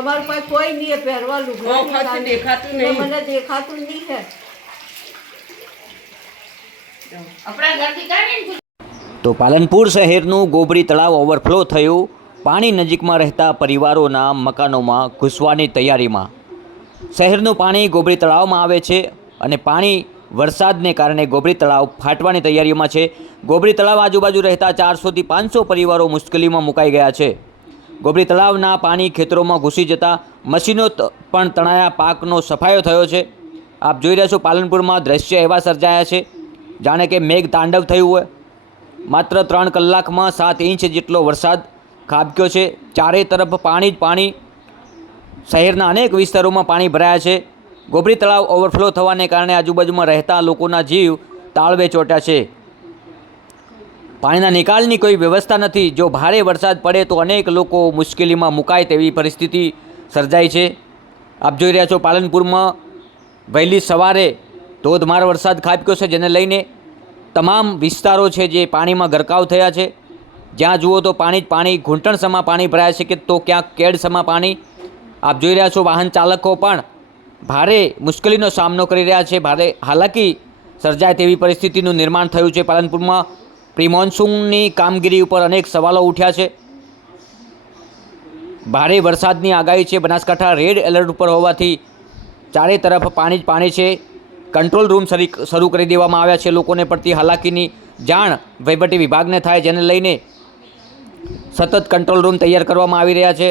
અમારે પાસે કોઈ નહીં પહેરવા લુગડા દેખાતું તો નહીં. મને દેખાતું નહીં હે આપણા ઘરથી કાઢીને તો પાલનપુર શહેરનું ગોબરી તળાવ ઓવરફ્લો થયું. પાણી નજીકમાં રહેતા પરિવારોના મકાનોમાં ઘૂસવાની તૈયારીમાં. શહેરનું પાણી ગોબરી તળાવમાં આવે છે અને પાણી વરસાદને કારણે ગોબરી તળાવ ફાટવાની તૈયારીમાં છે. ગોબરી તળાવ આજુબાજુ રહેતા ચારસોથી પાંચસો પરિવારો મુશ્કેલીમાં મુકાઈ ગયા છે. ગોબરી તળાવના પાણી ખેતરોમાં ઘૂસી જતા મશીનો પણ તણાયા પાકનો સફાયો થયો છે. આપ જોઈ રહ્યા છો પાલનપુરમાં દ્રશ્ય એવા સર્જાયા છે. જાણે કે મેઘ તાંડવ થયું હોય. માત્ર ત્રણ કલાકમાં સાત ઇંચ જેટલો વરસાદ ખાબક્યો છે. ચારે તરફ પાણી જ પાણી. શહેરના અનેક વિસ્તારોમાં પાણી ભરાયા છે. ગોબરી તળાવ ઓવરફ્લો થવાને કારણે આજુબાજુમાં રહેતા લોકોના જીવ તાળવે ચોટ્યા છે. પાણીના નિકાલની કોઈ વ્યવસ્થા નથી. જો ભારે વરસાદ પડે તો અનેક લોકો મુશ્કેલીમાં મુકાય તેવી પરિસ્થિતિ સર્જાય છે. આપ જોઈ રહ્યા છો પાલનપુરમાં વહેલી સવારે ધોધમાર વરસાદ ખાબક્યો છે, જેને લઈને તમામ વિસ્તારો છે જે પાણીમાં ગરકાવ થયા છે. જ્યાં જુઓ તો પાણી જ પાણી ઘૂંટણસમાં પાણી ભરાય છે કે તો ક્યાંક કેડસમાં પાણી. આપ જોઈ રહ્યા છો વાહન ચાલકો પણ ભારે મુશ્કેલીનો સામનો કરી રહ્યા છે. ભારે હાલાકી સર્જાય તેવી પરિસ્થિતિનું નિર્માણ થયું છે પાલનપુરમાં. પ્રી મોન્સૂનની કામગીરી ઉપર અનેક સવાલો ઉઠ્યા છે. ભારે વરસાદની આગાહી છે. બનાસકાંઠા રેડ એલર્ટ ઉપર હોવાથી ચારે તરફ પાણી જ પાણી છે. કંટ્રોલ રૂમ શરૂ કરી દેવામાં આવ્યા છે. લોકોને પડતી હાલાકીની જાણ વહીવટી વિભાગને થાય જેને લઈને સતત કંટ્રોલ રૂમ તૈયાર કરવામાં આવી રહ્યા છે.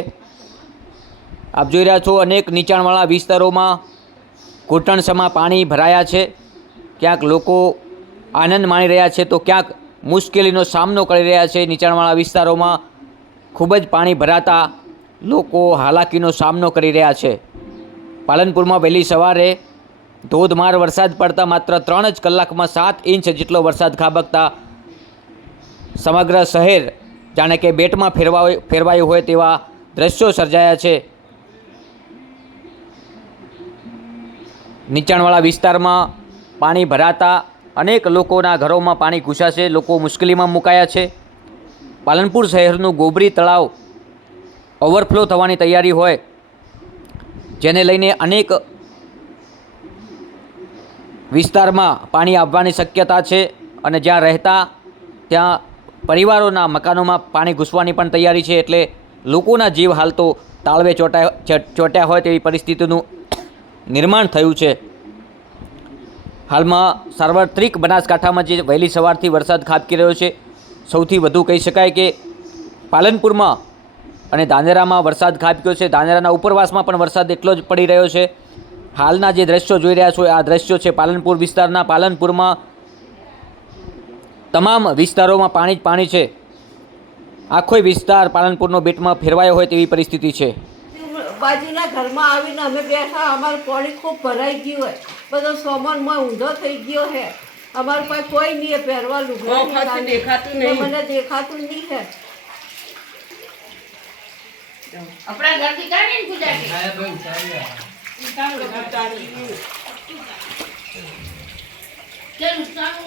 આપ જોઈ રહ્યા છો અનેક નીચાણવાળા વિસ્તારોમાં ઘૂંટણસમાં પાણી ભરાયા છે. ક્યાંક લોકો આનંદ માણી રહ્યા છે. તો ક્યાંક મુશ્કેલીનો સામનો કરી રહ્યા છે. નીચાણવાળા વિસ્તારોમાં ખૂબ જ પાણી ભરાતા લોકો હાલાકીનો સામનો કરી રહ્યા છે. પાલનપુરમાં વહેલી સવારે ધોધમાર વરસાદ પડતા માત્ર ત્રણ જ કલાકમાં સાત ઇંચ જેટલો વરસાદ ખાબકતા સમગ્ર શહેર જાણે કે બેટમાં ફેરવા ફેરવાયું હોય તેવા દ્રશ્યો સર્જાયા છે. નીચાણવાળા વિસ્તારમાં પાણી ભરાતા અનેક લોકોના ઘરોમાં પાણી ઘૂસ્યા લોકો મુશ્કેલીમાં મુકાયા છે. પાલનપુર શહેરનું ગોબરી તળાવ ઓવરફ્લો થવાની તૈયારી હોય, જેને લઈને અનેક વિસ્તારમાં પાણી આવવાની શક્યતા છે અને જ્યાં રહેતા, ત્યાં પરિવારોના મકાનોમાં પાણી ઘૂસવાની પણ તૈયારી છે, એટલે લોકોના જીવ હાલ તો તાળવે ચોંટાય, ચોંટ્યા હોય તેવી પરિસ્થિતિનું નિર્માણ થયું છે. હાલમાં સાર્વત્રિક બનાસકાંઠામાં જે વહેલી સવારથી વરસાદ ખાબકી રહ્યો છે, સૌથી વધુ કહી શકાય કે પાલનપુરમાં અને ધાનેરામાં વરસાદ ખાબક્યો છે. ધાનેરાના ઉપરવાસમાં પણ વરસાદ એટલો જ પડી રહ્યો છે. હાલના જે દ્રશ્યો જોઈ રહ્યા છો આ દ્રશ્યો છે પાલનપુર વિસ્તારના. પાલનપુરમાં તમામ વિસ્તારોમાં પાણી જ પાણી છે. આખો વિસ્તાર પાલનપુરનો બેટમાં ફેરવાયો હોય તેવી પરિસ્થિતિ છે. બાજુના ઘરમાં આવીને અમે બેઠા, અમારું પાણી ખૂબ ભરાઈ ગયું હોય. બધો સામાનમાં ઊંધો થઈ ગયો હે. અમારું પાસે કોઈ નહીં પહેરવા લુગડા. મને દેખાતું નહીં હે. આપણા ઘરથી કાઢીને ગુજરાતી ચાલુ ચાલુ. ચાલુ